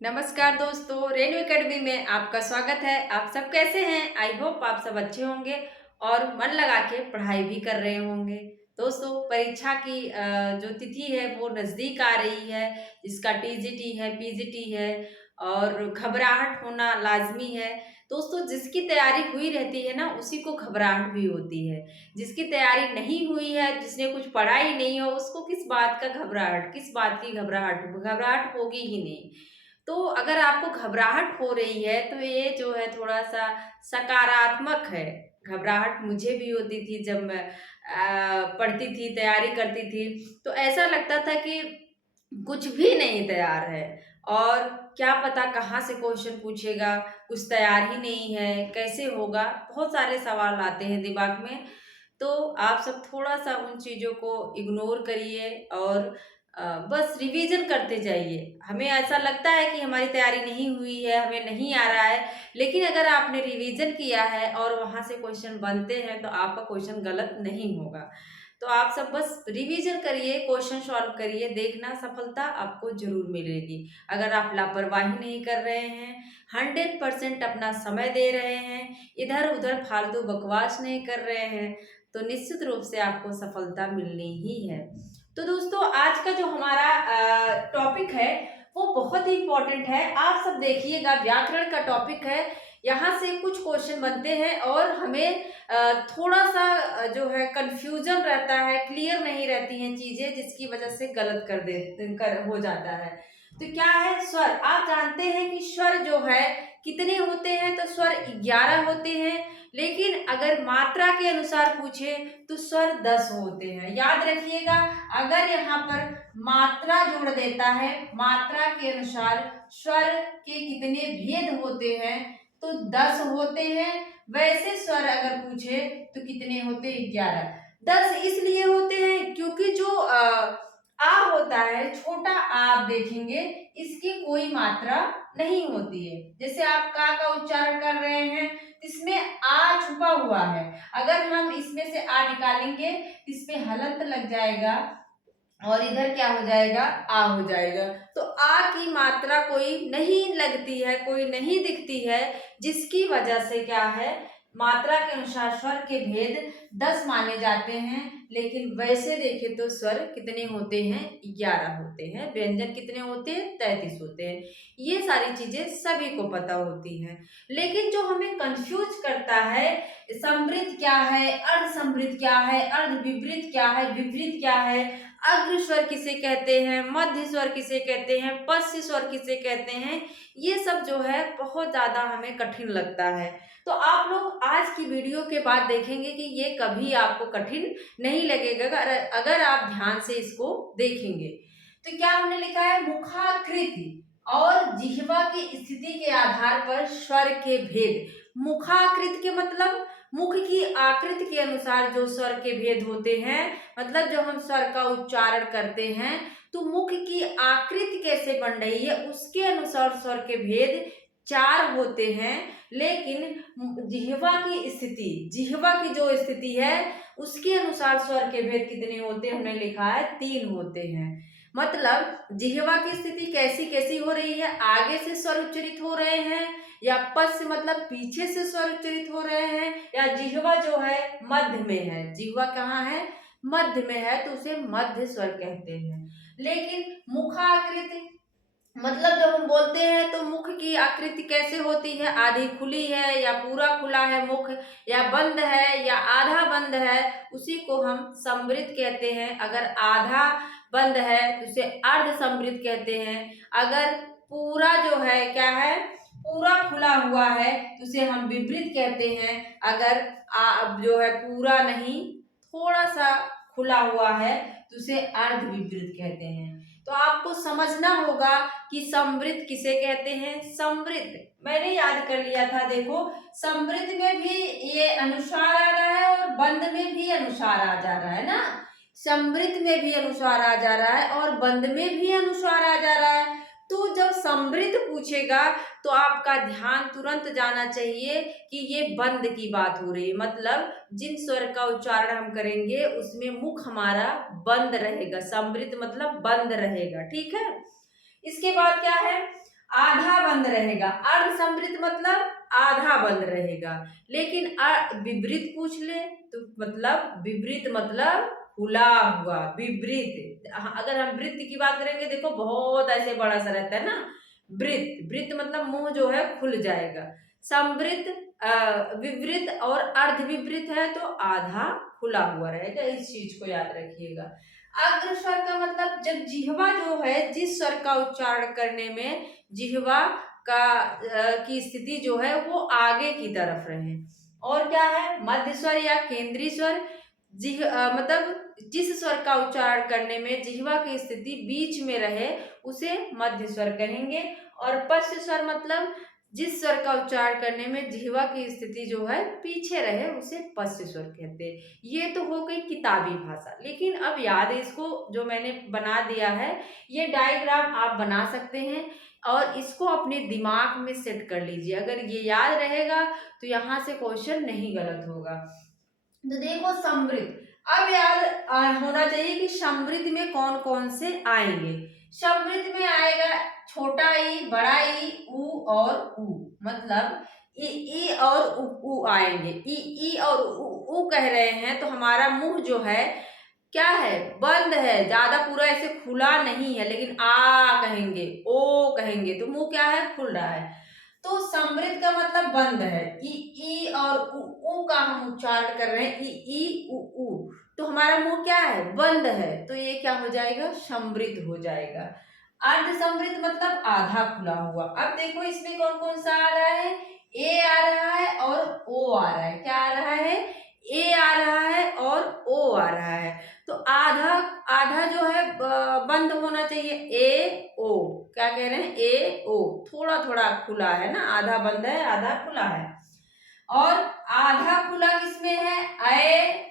नमस्कार दोस्तों, रेनू एकेडमी में आपका स्वागत है। आप सब कैसे हैं? आई होप आप सब अच्छे होंगे और मन लगा के पढ़ाई भी कर रहे होंगे। दोस्तों, परीक्षा की जो तिथि है वो नज़दीक आ रही है, जिसका टीजीटी है, पीजीटी है और घबराहट होना लाज़मी है। दोस्तों, जिसकी तैयारी हुई रहती है ना, उसी को घबराहट भी होती है। जिसकी तैयारी नहीं हुई है, जिसने कुछ पढ़ा ही नहीं हो, उसको किस बात का घबराहट, किस बात की घबराहट घबराहट होगी ही नहीं। तो अगर आपको घबराहट हो रही है तो ये जो है थोड़ा-सा सकारात्मक है। घबराहट मुझे भी होती थी जब मैं पढ़ती थी, तैयारी करती थी, तो ऐसा लगता था कि कुछ भी नहीं तैयार है और क्या पता कहाँ से क्वेश्चन पूछेगा, कुछ तैयार ही नहीं है, कैसे होगा? बहुत सारे सवाल आते हैं दिमाग में। तो आप सब थोड़ा-सा उन चीज़ों को इग्नोर करिए और बस रिवीजन करते जाइए। हमें ऐसा लगता है कि हमारी तैयारी नहीं हुई है, हमें नहीं आ रहा है, लेकिन अगर आपने रिवीजन किया है और वहाँ से क्वेश्चन बनते हैं, तो आपका क्वेश्चन गलत नहीं होगा। तो आप सब बस रिवीजन करिए, क्वेश्चन सॉल्व करिए, देखना सफलता आपको ज़रूर मिलेगी। अगर आप लापरवाही नहीं कर रहे हैं, 100% अपना समय दे रहे हैं, इधर-उधर फालतू बकवास नहीं कर रहे हैं, तो निश्चित रूप से आपको सफलता मिलनी ही है। तो दोस्तों, आज का जो हमारा टॉपिक है वो बहुत ही इम्पोर्टेंट है। आप सब देखिएगा, व्याकरण का टॉपिक है। यहाँ से कुछ क्वेश्चन बनते हैं और हमें थोड़ा-सा जो है कन्फ्यूजन रहता है, क्लियर नहीं रहती हैं चीज़ें, जिसकी वजह से गलत कर हो जाता है। तो क्या है स्वर? आप जानते हैं कि स्वर जो है कितने होते हैं? तो स्वर 11 होते हैं, लेकिन अगर मात्रा के अनुसार पूछे तो स्वर 10 होते हैं। याद रखिएगा, अगर यहाँ पर मात्रा जोड़ देता है, मात्रा के अनुसार स्वर के कितने भेद होते हैं तो 10 होते हैं। वैसे स्वर अगर पूछे तो कितने होते हैं? 11। 10 इसलिए होते हैं क्योंकि जो आ होता है, छोटा आ आप देखेंगे, इसकी कोई मात्रा नहीं होती है। जैसे आप का उच्चारण कर रहे हैं, इसमें आ छुपा हुआ है। अगर हम इसमें से आ निकालेंगे, इसमें हलंत लग जाएगा और इधर क्या हो जाएगा? आ हो जाएगा। तो आ की मात्रा कोई नहीं लगती है, कोई नहीं दिखती है, जिसकी वजह से क्या है, मात्रा के अनुसार स्वर के भेद 10 माने जाते हैं, लेकिन वैसे देखें तो स्वर कितने होते हैं? 11 होते हैं। व्यंजन कितने होते हैं? 33 होते हैं। ये सारी चीजें सभी को पता होती हैं, लेकिन जो हमें कंफ्यूज करता है, समृद्ध क्या है, अर्ध समृद्ध क्या है, अर्ध विपरीत क्या है, विपरीत क्या है, अग्र स्वर किसे कहते हैं, मध्य स्वर किसे कहते हैं, पश्च स्वर किसे कहते हैं, ये सब जो है बहुत ज़्यादा हमें कठिन लगता है। तो आप लोग आज की वीडियो के बाद देखेंगे कि ये कभी आपको कठिन नहीं लगेगा अगर आप ध्यान से इसको देखेंगे। तो क्या हमने लिखा है? मुखाकृति और जिह्वा की स्थिति के आधार पर स्वर के भेद। मुखाकृति के मतलब मुख की आकृति के अनुसार जो स्वर के भेद होते हैं, मतलब जो हम स्वर का उच्चारण करते हैं, तो मुख की आकृति कैसे बन रही है उसके अनुसार स्वर के भेद 4 होते हैं। लेकिन जिह्वा की जो स्थिति है उसके अनुसार स्वर के भेद कितने होते हैं? हमने लिखा है 3 होते हैं। मतलब जिह्वा की स्थिति कैसी कैसी हो रही है? आगे से स्वर उच्चरित हो रहे हैं, या पश्च मतलब पीछे से स्वर उच्चरित हो रहे हैं, या जिह्वा जो है मध्य में है। जिह्वा कहाँ है? मध्य में है, तो उसे मध्य स्वर कहते हैं। लेकिन मुखाकृति मतलब जब हम बोलते हैं तो मुख की आकृति कैसे होती है? आधी खुली है या पूरा खुला है मुख, या बंद है या आधा बंद है, उसी को हम समृद्ध कहते हैं। अगर आधा बंद है तो उसे अर्ध समृद्ध कहते हैं। अगर पूरा जो है क्या है, पूरा खुला हुआ है तो उसे हम विपरीत कहते हैं। अगर जो है पूरा नहीं, थोड़ा सा खुला हुआ है तो उसे अर्ध विपरीत कहते हैं। तो आपको समझना होगा कि समृद्ध किसे कहते हैं। समृद्ध मैंने याद कर लिया था, देखो समृद्ध में भी ये अनुस्वार आ रहा है और बंद में भी अनुस्वार आ जा रहा है ना। समृद्ध में भी अनुस्वार आ जा रहा है और बंद में भी अनुस्वार आ जा रहा है। तो जब समृद्ध पूछेगा तो आपका ध्यान तुरंत जाना चाहिए कि ये बंद की बात हो रही है। मतलब जिन स्वर का उच्चारण हम करेंगे उसमें मुख हमारा बंद रहेगा। समृद्ध मतलब बंद रहेगा, ठीक है। इसके बाद क्या है? बंद रहेगा। अर्ध संवृत मतलब आधा बंद रहेगा। लेकिन विपरीत पूछ ले तो मतलब विपरीत मतलब खुला हुआ। विपरीत, अगर हम वृत्त की बात करेंगे, देखो बहुत ऐसे बड़ा सा रहता है ना वृत्त। वृत्त मतलब मुंह जो है खुल जाएगा। संवृत, विवृत और अर्ध विवृत है तो आधा खुला हुआ रहेगा। इस चीज को याद रखिएगा। अग्र स्वर का मतलब जब जिह्वा जो है, जिस स्वर का उच्चारण करने में जिह्वा की स्थिति जो है वो आगे की तरफ रहे। और क्या है, मध्य स्वर या केंद्रीय स्वर। मतलब जिस स्वर का उच्चारण करने में जिह्वा की स्थिति बीच में रहे उसे मध्य स्वर कहेंगे। और पश्च स्वर मतलब जिस स्वर का उच्चारण करने में जिह्वा की स्थिति जो है पीछे रहे उसे पश्च स्वर कहते हैं। ये तो हो गई किताबी भाषा। लेकिन अब याद है, इसको जो मैंने बना दिया है ये डायग्राम आप बना सकते हैं और इसको अपने दिमाग में सेट कर लीजिए। अगर ये याद रहेगा तो यहाँ से क्वेश्चन नहीं गलत होगा। तो देखो समृद्ध, अब याद होना चाहिए कि समृद्ध में कौन कौन से आएंगे। समृद्ध में आएगा छोटा ई, बड़ा ई, उ और उ। मतलब ई और उ आएंगे। ई और उ कह रहे हैं तो हमारा मुंह जो है क्या है, बंद है, ज्यादा पूरा ऐसे खुला नहीं है। लेकिन आ कहेंगे, ओ कहेंगे तो मुंह क्या है, खुल रहा है। तो समृद्ध का मतलब बंद है। ई और उ का हम उच्चारण कर रहे हैं, ई उ। तो हमारा मुंह क्या है, बंद है। तो ये क्या हो जाएगा, समृद्ध हो जाएगा। अर्ध समृद्ध मतलब आधा खुला हुआ। अब देखो इसमें कौन कौन सा आ रहा है, ए आ रहा है और ओ आ रहा है। क्या आ रहा है, ए आ रहा है और ओ आ रहा है। तो आधा आधा जो है बंद होना चाहिए, ए ओ। क्या कह रहे हैं, ए ओ। थोड़ा थोड़ा खुला है ना, आधा बंद है आधा खुला है। और आधा खुला किसमें है, ए,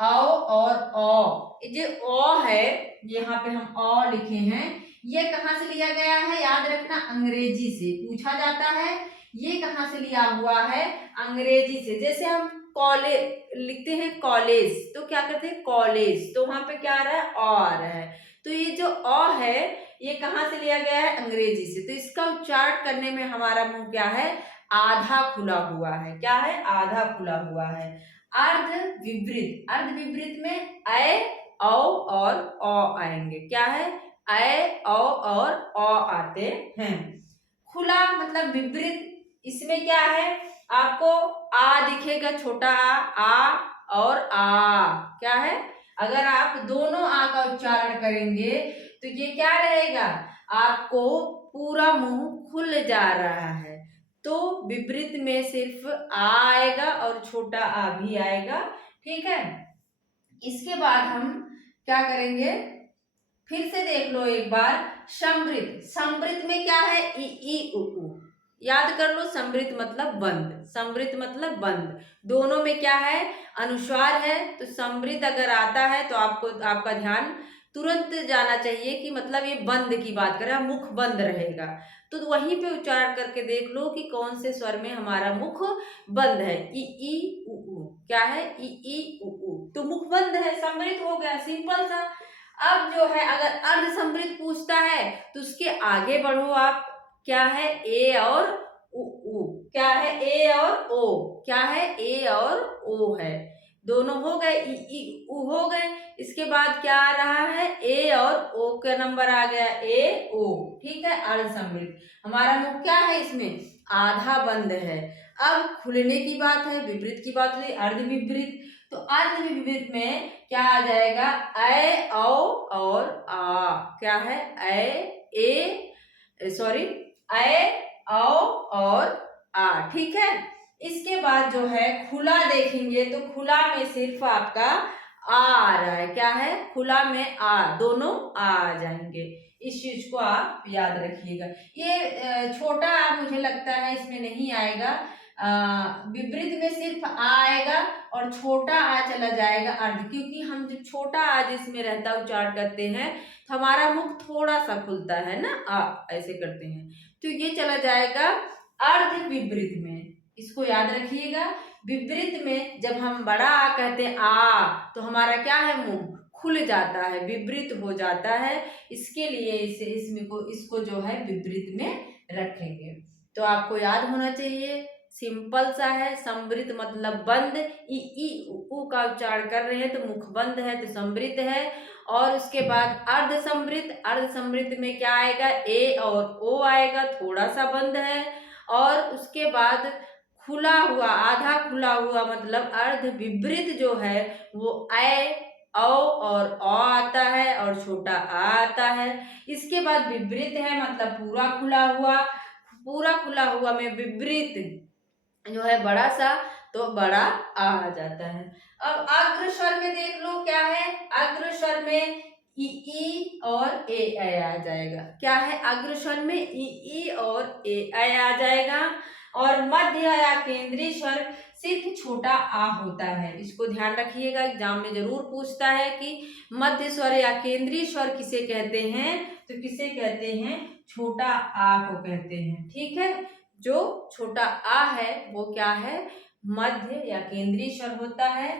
औ और ओ। ये ओ है, यहाँ पे हम ओ लिखे हैं, ये कहाँ से लिया गया है, याद रखना अंग्रेजी से पूछा जाता है। ये कहाँ से लिया हुआ है, अंग्रेजी से। जैसे हम कॉलेज लिखते हैं कॉलेज, तो क्या कहते हैं, कॉलेज। तो वहां पे क्या आ रहा है, ओ आ रहा है। तो ये जो ओ है ये कहाँ से लिया गया है, अंग्रेजी से। तो इसका उच्चारण करने में हमारा मुंह क्या है, आधा खुला हुआ है। क्या है, आधा खुला हुआ है। अर्ध विपरीत, अर्ध विपरीत में ए, औ और ओ आएंगे। क्या है, ए, औ और ओ आते हैं। खुला मतलब विपरीत, इसमें क्या है, आपको आ दिखेगा, छोटा आ और आ। क्या है, अगर आप दोनों आ का उच्चारण करेंगे तो ये क्या रहेगा, आपको पूरा मुंह खुल जा रहा है। तो विपरीत में सिर्फ आ आएगा और छोटा आ भी आएगा। ठीक है, इसके बाद हम क्या करेंगे, फिर से देख लो एक बार। समृद्ध, समृद्ध में क्या है, ई उ। याद कर लो, समृद्ध मतलब बंद, समृद्ध मतलब बंद। दोनों में क्या है, अनुस्वार है। तो समृद्ध अगर आता है तो आपको आपका ध्यान तुरंत जाना चाहिए कि मतलब ये बंद की बात कर रहा है, मुख बंद रहेगा। तो वहीं पे उच्चारण करके देख लो कि कौन से स्वर में हमारा मुख बंद है। ई उ। क्या है, ई उ। तो मुख बंद है, समृद्ध हो गया, सिंपल सा। अब जो है अगर अर्ध समृद्ध पूछता है तो उसके आगे बढ़ो आप। क्या है, ए और उ। क्या है, ए और ओ। क्या है, ए और ओ है। दोनों हो गए, ई उ हो गए। इसके बाद क्या आ रहा है, ए और ओ का नंबर आ गया, ए ओ। ठीक है, अर्ध समृद्ध। हमारा मुख क्या है, इसमें आधा बंद है। अब खुलने की बात है, विपरीत की बात हुई, अर्ध विपरीत। तो अर्ध विपरीत में क्या आ जाएगा, ए, औ और आ। क्या है, सॉरी, ए, औ और आ। ठीक है, इसके बाद जो है खुला देखेंगे तो खुला में सिर्फ आपका आ रहा है। क्या है, खुला में आ, दोनों आ जाएंगे। इस चीज को आप याद रखिएगा। ये छोटा आ मुझे लगता है इसमें नहीं आएगा। विपरीत में सिर्फ आ आएगा और छोटा आ चला जाएगा अर्ध, क्योंकि हम जब छोटा आ जिसमें रहता उच्चारण करते हैं तो हमारा मुख थोड़ा सा खुलता है ना, आ ऐसे करते हैं, तो ये चला जाएगा अर्ध विपरीत में। इसको याद रखिएगा। विपरीत में जब हम बड़ा आ कहते हैं आ, तो हमारा क्या है, मुंह खुल जाता है, विपरीत हो जाता है, इसके लिए इसे इसको जो है विपरीत में रखेंगे। तो आपको याद होना चाहिए, सिंपल सा है। समृद्ध मतलब बंद, ई उ का उच्चारण कर रहे हैं तो मुख बंद है तो समृद्ध है। और उसके बाद अर्ध समृद्ध, अर्ध समृद्ध में क्या आएगा, ए और ओ आएगा, थोड़ा सा बंद है। और उसके बाद खुला हुआ, आधा खुला हुआ मतलब अर्ध विपरीत जो है वो औ और अ आता है और छोटा आ आता है। इसके बाद विपरीत है मतलब पूरा खुला हुआ, पूरा खुला हुआ में विपरीत जो है बड़ा सा, तो बड़ा आ जाता है। अब अग्रस्वर में देख लो क्या है, अग्रस्वर में ई और ए आ जाएगा। क्या है, अग्रस्वर में ई और ए आ जाएगा। और मध्य या केंद्रीय स्वर सिर्फ छोटा आ होता है, इसको ध्यान रखिएगा, एग्जाम में जरूर पूछता है कि मध्य स्वर या केंद्रीय स्वर किसे कहते हैं, तो किसे कहते हैं, छोटा आ को कहते हैं। ठीक है, जो छोटा आ है वो क्या है, मध्य या केंद्रीय स्वर होता है।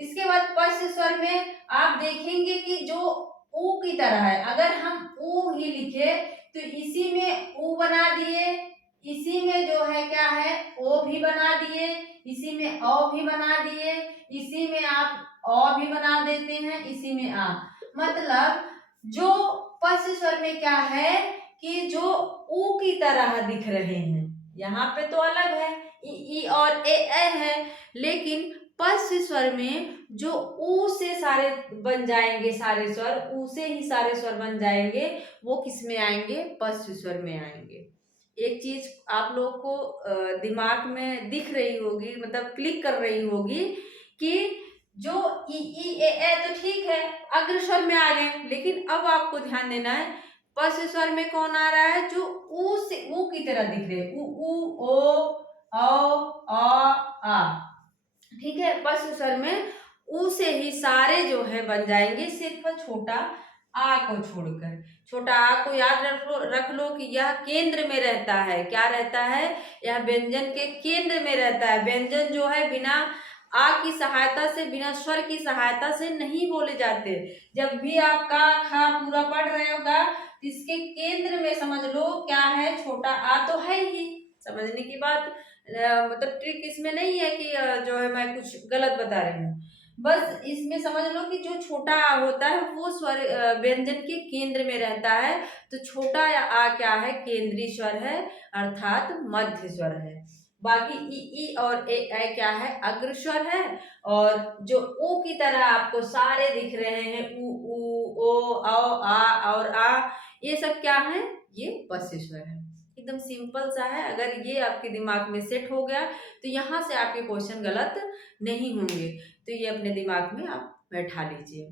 इसके बाद पश्च स्वर में आप देखेंगे कि जो ऊ की तरह है, अगर हम ऊ ही लिखे तो इसी में ऊ बना दिए, इसी में जो है क्या है ओ भी बना दिए, इसी में औ भी बना दिए, इसी में आप औ भी बना देते हैं, इसी में आ। मतलब जो पश्च स्वर में क्या है कि जो ऊ की तरह दिख रहे हैं, यहाँ पे तो अलग है, ई और ए है, लेकिन पश्च स्वर में जो ऊ से सारे बन जाएंगे, सारे स्वर ऊ से ही सारे स्वर बन जाएंगे, वो किस में आएंगे, पश्च स्वर में आएंगे। एक चीज आप लोग को दिमाग में दिख रही होगी, मतलब क्लिक कर रही होगी कि जो ई ए तो ठीक है अग्रस्वर में आ गए, लेकिन अब आपको ध्यान देना है पश्च स्वर में कौन आ रहा है, जो ऊ से ऊ की तरह दिख रहे हैं, ऊ ओ आ। ठीक है, पश्च स्वर में ऊ से ही सारे जो है बन जाएंगे, सिर्फ छोटा आ को छोड़कर। छोटा आ को याद रख लो कि यह केंद्र में रहता है। क्या रहता है, यह व्यंजन के केंद्र में रहता है। व्यंजन जो है बिना आ की सहायता से, बिना स्वर की सहायता से नहीं बोले जाते। जब भी आप का खा पूरा पढ़ रहे होगा तो इसके केंद्र में समझ लो क्या है, छोटा आ तो है ही। समझने की बात, मतलब ट्रिक इसमें नहीं है कि जो है मैं कुछ गलत बता रही हूँ, बस इसमें समझ लो कि जो छोटा आ होता है वो स्वर व्यंजन के केंद्र में रहता है। तो छोटा या आ क्या है, केंद्रीय स्वर है, अर्थात मध्य स्वर है। बाकी ई और ए क्या है, अग्र स्वर है। और जो ऊ की तरह आपको सारे दिख रहे हैं, ऊ ओ आ और आ, ये सब क्या है, ये पश्च स्वर है। एकदम सिंपल सा है, अगर ये आपके दिमाग में सेट हो गया तो यहाँ से आपके क्वेश्चन गलत नहीं होंगे। तो ये अपने दिमाग में आप बैठा लीजिए।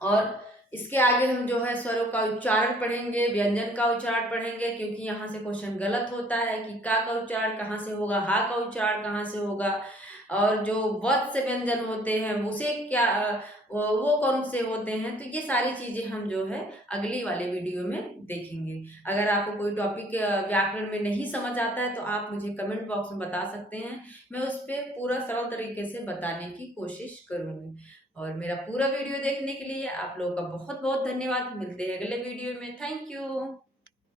और इसके आगे हम जो है स्वरों का उच्चारण पढ़ेंगे, व्यंजन का उच्चारण पढ़ेंगे, क्योंकि यहाँ से क्वेश्चन गलत होता है कि का उच्चारण कहाँ से होगा, हा का उच्चारण कहाँ से होगा, और जो वत् से व्यंजन होते हैं उसे क्या वो कौन से होते हैं। तो ये सारी चीजें हम जो है अगली वाले वीडियो में देखेंगे। अगर आपको कोई टॉपिक व्याकरण में नहीं समझ आता है तो आप मुझे कमेंट बॉक्स में बता सकते हैं, मैं उस पर पूरा सरल तरीके से बताने की कोशिश करूँगी। और मेरा पूरा वीडियो देखने के लिए आप लोगों का बहुत बहुत धन्यवाद। मिलते हैं अगले वीडियो में। Thank you.